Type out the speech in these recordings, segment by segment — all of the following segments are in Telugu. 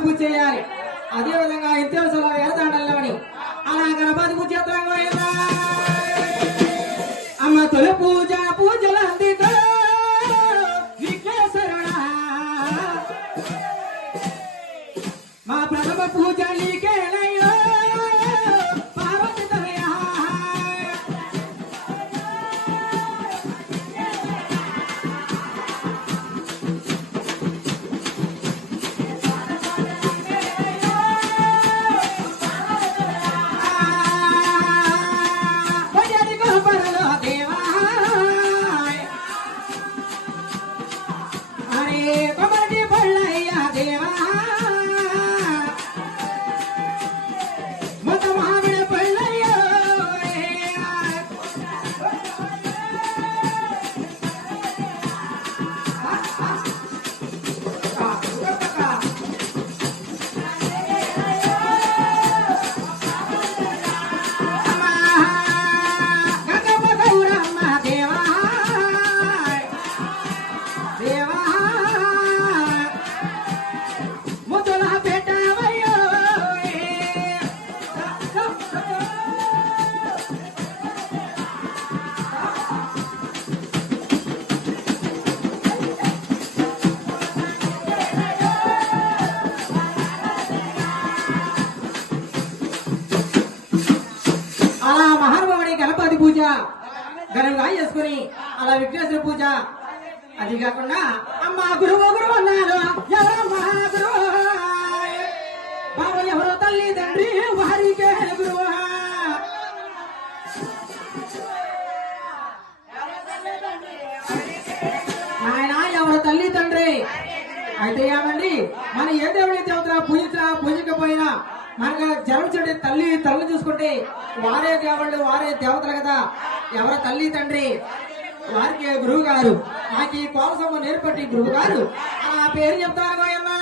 వారవాడి పూజ చేయాలి. అదే విధంగా ఇంతేసలో వేదాడల్లోని అలా గణపతి పూజ అమ్మ తొలి పూజ పూజలు అందితో మా ప్రథమ పూజ నీకేనయ్యో. దేవా. పూజ. ఘనంగా చేసుకుని అలా విఘ్నేశ్వర పూజ. అది కాకుండా అమ్మ గురువు గురువు అన్నారు ఎవరమ్మా గురువు బాబు ఎవరో తల్లి తండ్రి వారికే గురువు. ఆయన ఎవరు తల్లి తండ్రి. అయితే ఏమండి? మన ఏ దేవుడి దేవతల పూజించినా పూజకపోయినా మనకు జన్మించే తల్లి తల్లి చూసుకుంటే వారే దేవుళ్ళు వారే దేవతలు కదా. ఎవరు తల్లి తండ్రి? వారికి గురువు గారు. నాకు ఈ కోలసమ్మ నేర్పట్టి గురువు గారు. ఆ పేరు చెప్తాను అమ్మా.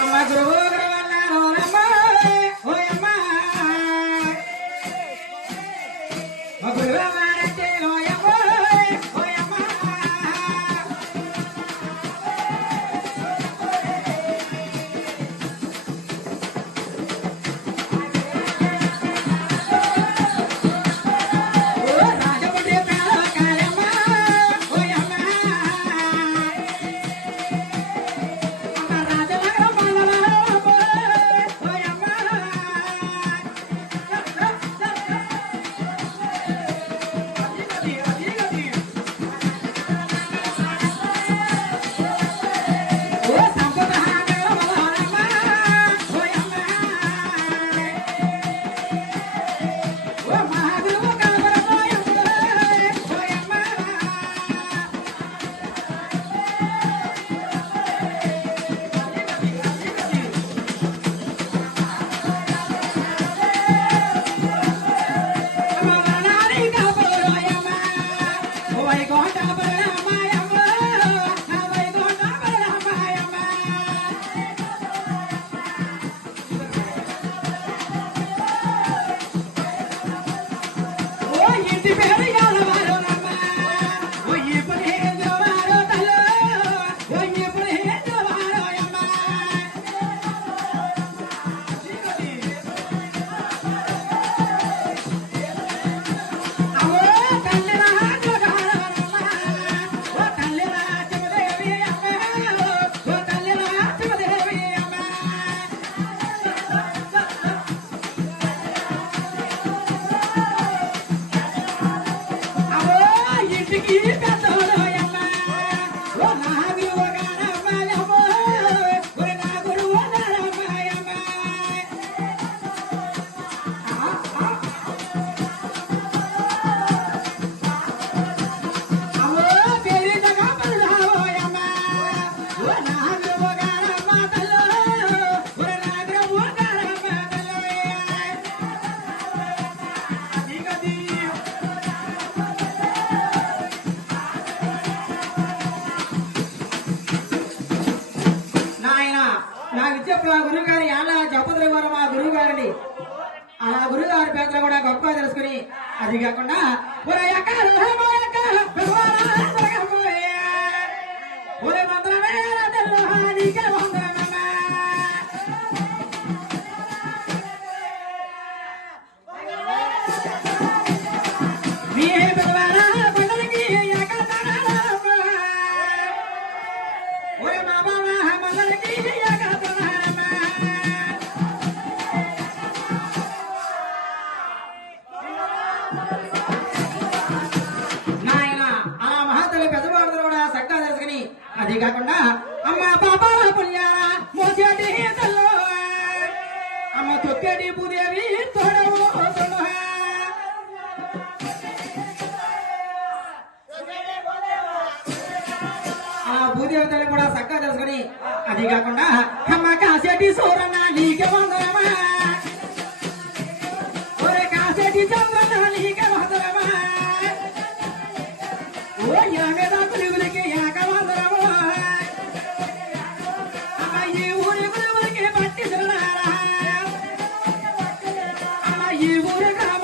అమ్మ గురువు Happy, happy. you. చెప్పు ఆ గురువు గారి యాళ్ళ జపతుల మా గురువు గారిని ఆ గురువు గారి పేర్లు కూడా గొప్ప తెలుసుకుని అది కాకుండా అదే కాకుండా అమ్మ బాబా పుణ్యారా మోసేటి అమ్మ తొక్కేటి భూదేవి తోడవు ఆ భూదేవతలు కూడా చక్కగా తెలుసుకుని అదే కాకుండా అమ్మ కాసేటి సూరన్న నీకే వందనమా ఒరే కాసేటి చంద్రన్న నీకే వందనమా ఓ యా మీద